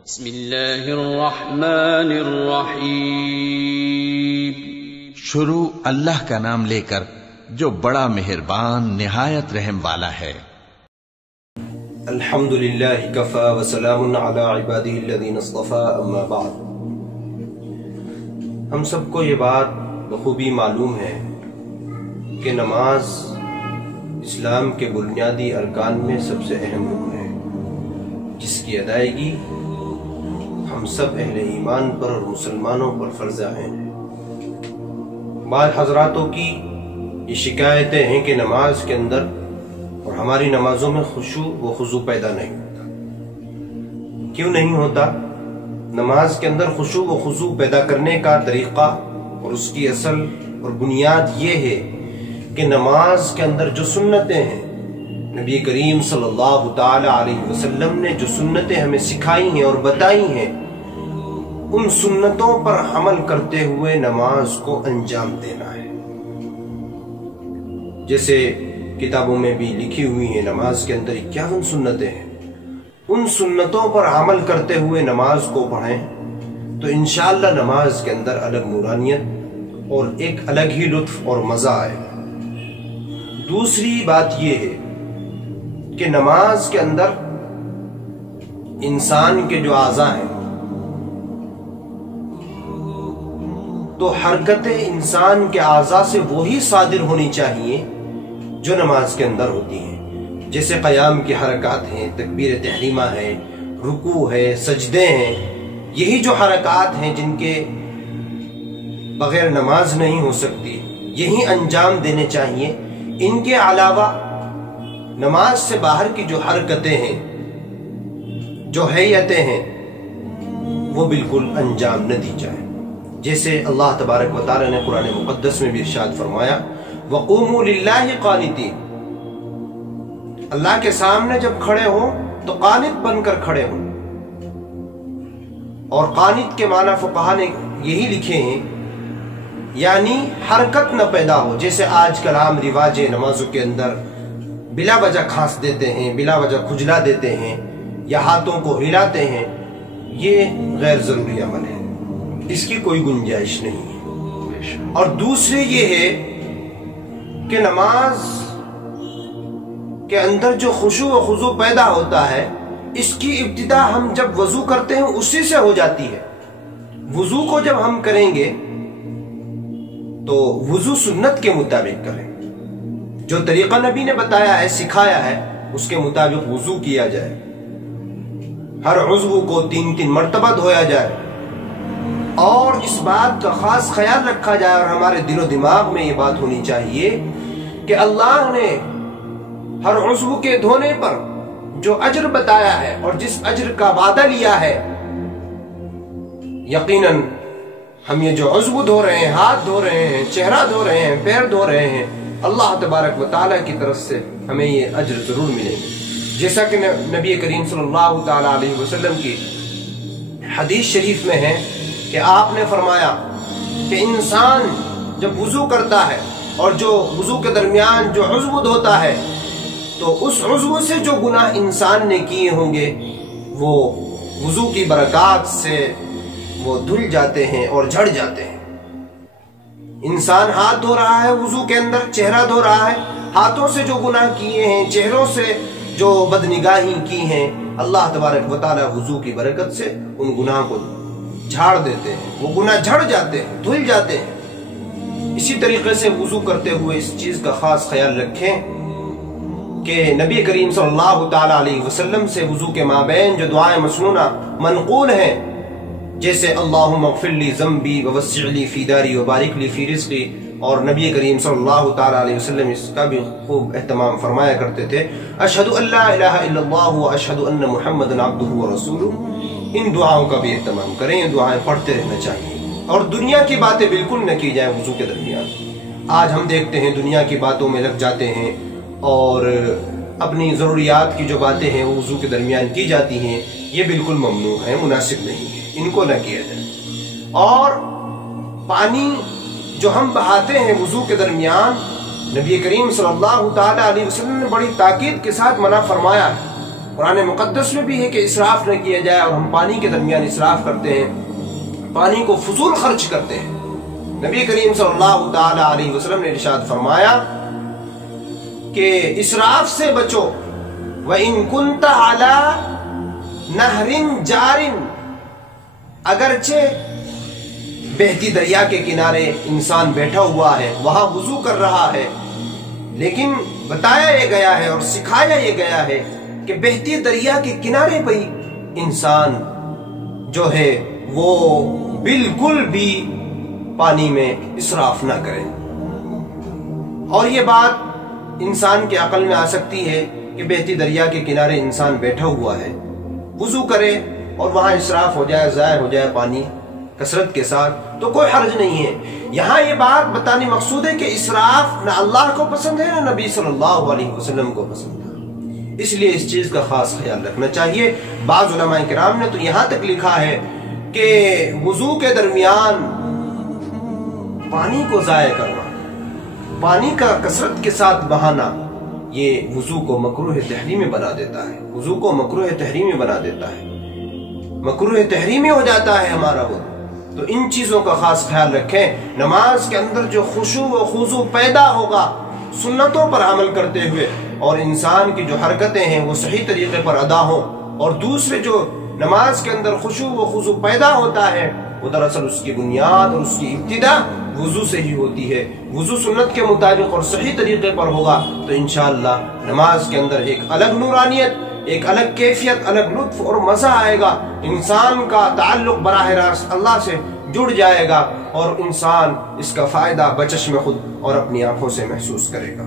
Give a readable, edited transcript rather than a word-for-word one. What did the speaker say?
بسم اللہ الرحمن الرحیم۔ شروع اللہ کا نام لے کر جو بڑا مہربان نہایت رحم والا ہے۔ الحمدللہ کفا وسلام علی عبادہ الذین اصطفى اما بعد۔ ہم سب کو یہ بات بخوبی معلوم ہے کہ نماز اسلام کے بنیادی ارکان میں سب سے اہم رکن ہے، جس کی ادائیگی ہم سب اہل ایمان پر اور مسلمانوں پر فرض عین ہے۔ بعض حضراتوں کی یہ شکایتیں ہیں کہ نماز کے اندر اور ہماری نمازوں میں خشوع و خضوع پیدا نہیں ہوتا۔ کیوں نہیں ہوتا؟ نماز کے اندر خشوع و خضوع پیدا کرنے کا طریقہ اور اس کی اصل اور بنیاد یہ ہے کہ نماز کے اندر جو سنتیں ہیں، نبی کریم صلی اللہ تعالی علیہ وسلم نے جو سنتیں ہمیں سکھائی ہیں اور بتائی ہیں، ان سنتوں پر عمل کرتے ہوئے نماز کو انجام دینا ہے۔ جیسے کتابوں میں بھی لکھی ہوئی ہیں، نماز کے اندر 51 سنتیں ہیں، ان سنتوں پر عمل کرتے ہوئے نماز کو پڑھیں تو انشاءاللہ نماز کے اندر الگ نورانیت اور ایک الگ ہی لطف اور مزہ آئے۔ دوسری بات یہ ہے کہ نماز کے اندر انسان کے جو اعضاء ہیں تو حرکتیں انسان کے اعضاء سے وہی صادر ہونی چاہیے جو نماز کے اندر ہوتی ہیں، جیسے قیام کی حرکات ہیں، تکبیر تحریمہ ہے، رکوع ہے، سجدے ہیں۔ یہی جو حرکات ہیں جن کے بغیر نماز نہیں ہو سکتی، یہی انجام دینے چاہیے۔ ان کے علاوہ نماز سے باہر کی جو حرکتیں ہیں، جو حیتیں ہیں، وہ بالکل انجام نہ دی جائیں۔ جیسے اللہ تبارک و تعالی نے قرآن مقدس میں بھی ارشاد فرمایا وَقُومُوا لِلَّهِ قَانِتِينَ، اللہ کے سامنے جب کھڑے ہوں تو قانت بن کر کھڑے ہوں۔ اور قانت کے معنی فقہا نے یہی لکھے ہیں، یعنی حرکت نہ پیدا ہو۔ جیسے آج کل عام رواج ہے، نمازوں کے اندر بلا وجہ کھانس دیتے ہیں، بلا وجہ کھجلا دیتے ہیں یا ہاتھوں کو ہلاتے ہیں، یہ غیر ضروری عمل ہے، اس کی کوئی گنجائش نہیں ہے۔ اور دوسرے یہ ہے کہ نماز کے اندر جو خشوع و خضوع پیدا ہوتا ہے، اس کی ابتدا ہم جب وضو کرتے ہیں اسی سے ہو جاتی ہے۔ وضو کو جب ہم کریں گے تو وضو سنت کے مطابق کریں، جو طریقہ نبی نے بتایا ہے، سکھایا ہے، اس کے مطابق وضو کیا جائے، ہر عضو کو 3 مرتبہ دھویا جائے، اور اس بات کا خاص خیال رکھا جائے اور ہمارے دل و دماغ میں یہ بات ہونی چاہیے کہ اللہ نے ہر عضو کے دھونے پر جو اجر بتایا ہے اور جس اجر کا وعدہ لیا ہے، یقیناً ہم یہ جو عضو دھو رہے ہیں، ہاتھ دھو رہے ہیں، چہرہ دھو رہے ہیں، پیر دھو رہے ہیں، اللہ تبارک و تعالیٰ کی طرف سے ہمیں یہ اجر ضرور ملے گا۔ جیسا کہ نبی کریم صلی اللہ تعالیٰ علیہ وسلم کی حدیث شریف میں ہے کہ آپ نے فرمایا کہ انسان جب وضو کرتا ہے اور جو وضو کے درمیان جو عضو دھوتا ہے تو اس عضو سے جو گناہ انسان نے کیے ہوں گے وہ وضو کی برکات سے وہ دھل جاتے ہیں اور جھڑ جاتے ہیں۔ انسان ہاتھ دھو رہا ہے وضو کے اندر، چہرہ دھو رہا ہے، ہاتھوں سے جو گناہ کیے ہیں، چہروں سے جو بدنگاہی کی ہیں، اللہ تبارک و تعالی وضو کی برکت سے ان گناہ کو جھاڑ دیتے ہیں، وہ گناہ جھڑ جاتے ہیں، دھل جاتے ہیں۔ اسی طریقے سے وضو کرتے ہوئے اس چیز کا خاص خیال رکھیں کہ نبی کریم صلی اللہ تعالی علیہ وسلم سے وضو کے مابین جو دعائیں مسنونہ منقول ہیں، جیسے اللہم اغفر لی ذنبی ووسع لی فی داری وبارک لی فی رزقی، اور نبی کریم صلی اللہ تعالی علیہ وسلم اس کا بھی خوب اہتمام فرمایا کرتے تھے، اشہد ان لا الہ الا اللہ واشہد ان محمد عبدہ ورسولہ۔ ان دعاؤں کا بھی اہتمام کریں، یہ دعائیں پڑھتے رہنا چاہیے، اور دنیا کی باتیں بالکل نہ کی جائیں وضو کے درمیان۔ آج ہم دیکھتے ہیں دنیا کی باتوں میں لگ جاتے ہیں اور اپنی ضروریات کی جو باتیں ہیں وہ وضو کے درمیان کی جاتی ہیں، یہ بالکل ممنوع ہے، مناسب نہیں ہے، ان کو نہ کیا جائے۔ اور پانی جو ہم بہاتے ہیں وضو کے درمیان، نبی کریم صلی اللہ تعالی علیہ وسلم نے بڑی تاکید کے ساتھ منع فرمایا ہے، قرآن مقدس میں بھی ہے کہ اسراف نہ کیا جائے، اور ہم پانی کے درمیان اسراف کرتے ہیں، پانی کو فضول خرچ کرتے ہیں۔ نبی کریم صلی اللہ تعالی علیہ وسلم نے ارشاد فرمایا کہ اسراف سے بچو، وَإِن كُنْتَ عَلَى نَهْرٍ جَارٍ، اگرچہ بہتی دریا کے کنارے انسان بیٹھا ہوا ہے، وہاں وضو کر رہا ہے، لیکن بتایا یہ گیا ہے اور سکھایا یہ گیا ہے کہ بہتی دریا کے کنارے پہ انسان جو ہے وہ بالکل بھی پانی میں اسراف نہ کرے۔ اور یہ بات انسان کے عقل میں آ سکتی ہے کہ بہتی دریا کے کنارے انسان بیٹھا ہوا ہے، وضو کرے اور وہاں اسراف ہو جائے، ضائع ہو جائے پانی کثرت کے ساتھ، تو کوئی حرج نہیں ہے۔ یہاں یہ بات بتانے مقصود ہے کہ اسراف نہ اللہ کو پسند ہے نہ نبی صلی اللہ علیہ وسلم کو پسند ہے، اس لیے اس چیز کا خاص خیال رکھنا چاہیے۔ بعض علماء کرام نے تو یہاں تک لکھا ہے کہ وضو کے درمیان پانی کو ضائع کرنا، پانی کا کثرت کے ساتھ بہانا، یہ وضو کو مکروہ تحریمی بنا دیتا ہے، وضو کو مکروہ تحریمی بنا دیتا ہے، مکروہ تحریمی ہو جاتا ہے ہمارا وضو۔ تو ان چیزوں کا خاص خیال رکھیں۔ نماز کے اندر جو خشوع و خضوع پیدا ہوگا سنتوں پر عمل کرتے ہوئے، اور انسان کی جو حرکتیں ہیں وہ صحیح طریقے پر ادا ہوں، اور دوسرے جو نماز کے اندر خشوع و خضوع پیدا ہوتا ہے وہ دراصل اس کی بنیاد اور اس کی ابتدا وضو سے ہی ہوتی ہے۔ وضو سنت کے مطابق اور صحیح طریقے پر ہوگا تو انشاءاللہ نماز کے اندر ایک الگ نورانیت، ایک الگ کیفیت، الگ لطف اور مزہ آئے گا، انسان کا تعلق براہ راست اللہ سے جڑ جائے گا، اور انسان اس کا فائدہ بچشم خود اور اپنی آنکھوں سے محسوس کرے گا۔